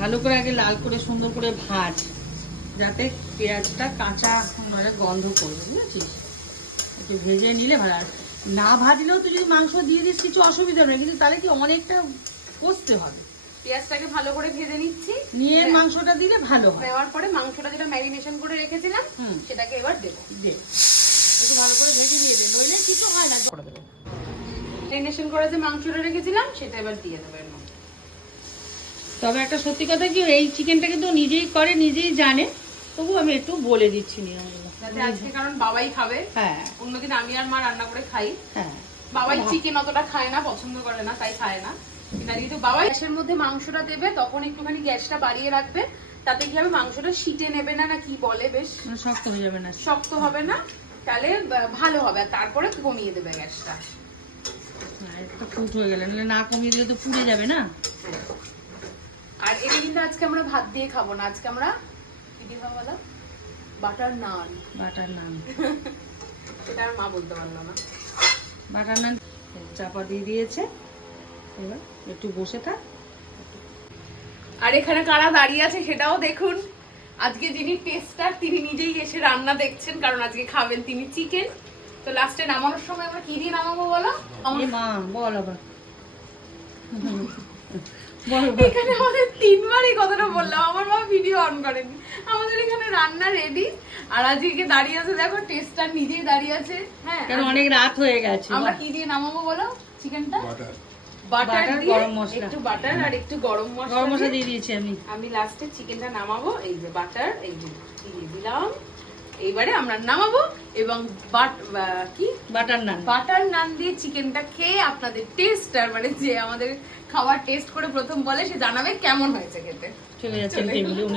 ভালো করে আগে লাল করে সুন্দর করে ভাজ, যাতে পেঁয়াজটা কাঁচা গন্ধ করবে, বুঝেছিস? একটু ভেজে নিলে ভালো। আর না ভাজলেও তো যদি মাংস দিয়ে দিস কিছু অসুবিধা নেই, কিন্তু তাহলে কি অনেকটা কষতে হবে। পেঁয়াজটাকে ভালো করে ভেজে নিচ্ছি, নিয়ে মাংসটা দিলে ভালো হয়। দেওয়ার পরে মাংসটা যেটা ম্যারিনেশন করে রেখেছিলাম সেটাকে এবার দেবো। একটু ভালো করে ভেজে নিয়ে দে, নইলে কিছু হয় না। করে দেবো ম্যারিনেশন করে যে মাংসটা রেখেছিলাম সেটা এবার দিয়ে দেবো এর মধ্যে। তবে একটা সত্যি কথা কি, এই চিকেনটা কিন্তু নিজেই করে, নিজেই জানে, তবু আমি একটু বলে দিচ্ছি নিয়মগুলো। আজকে কারণ বাবাই খাবে। হ্যাঁ, অন্যদিন আমি আর মা রান্না করে খাই। হ্যাঁ, বাবাই চিকেন অতটা খায় না, পছন্দ করে না, তাই খায় না। কিন্তু বাবাই গ্যাসের মধ্যে মাংসটা দেবে, তখন একটুখানি গ্যাসটা বাড়িয়ে রাখবে, তাতে কি হবে মাংসটা শীটে নেবে না, না কি বলে, বেশ শক্ত হয়ে যাবে না, শক্ত হবে না, তাহলে ভালো হবে। আর তারপরে কমিয়ে দেবে গ্যাসটা। একটা ফুট হয়ে গেলে, না কমিয়ে দিলে তো পুড়ে যাবে না। আর এটা কিন্তু আজকে আমরা ভাত দিয়ে খাবো না, আজকে আমরা কি দিয়ে খাবো বলো? বাটার নান। বাটার নান। সেটা আর মা বলতে পারলো না। বাটার নান চাপা দিয়ে দিয়েছে, এবার একটু বসে থাক। আর এখানে কারা দাঁড়িয়ে আছে সেটাও দেখুন। আজকে যিনি টেস্টার তিনি নিজেই এসে রান্না দেখছেন, কারণ আজকে খাবেন তিনি চিকেন। তো লাস্টে নামানোর সময় আমরা কি দিয়ে নামাবো বলো? মা বল আবার। এখানে আমাদের 3 বার এই কথাটা বললাম, আমার মা ভিডিও অন করেনি। আমাদের এখানে রান্না রেডি, আর আজকে দাঁড়িয়ে আছে দেখো টেস্টার নিজেই দাঁড়িয়ে আছে। হ্যাঁ, কারণ অনেক রাত হয়ে গেছে। আমরা কি দিয়ে নামাবো বলো চিকেনটা? বাটার দিয়ে, গরম মশলা, একটু বাটার আর একটু গরম মশলা দিয়ে দিয়েছি আমি লাস্টে চিকেনটা নামাবো। এই যে বাটার, এই যে দিয়ে দিলাম। এইবারে আমরা নামাবো এবং বাটার নান দিয়ে চিকেনটা খেয়ে আপনাদের টেস্টার, মানে যে আমাদের খাবার টেস্ট করে প্রথম বলে, সে জানাবে কেমন হয়েছে খেতে। চলে যাচ্ছে টেবিলে।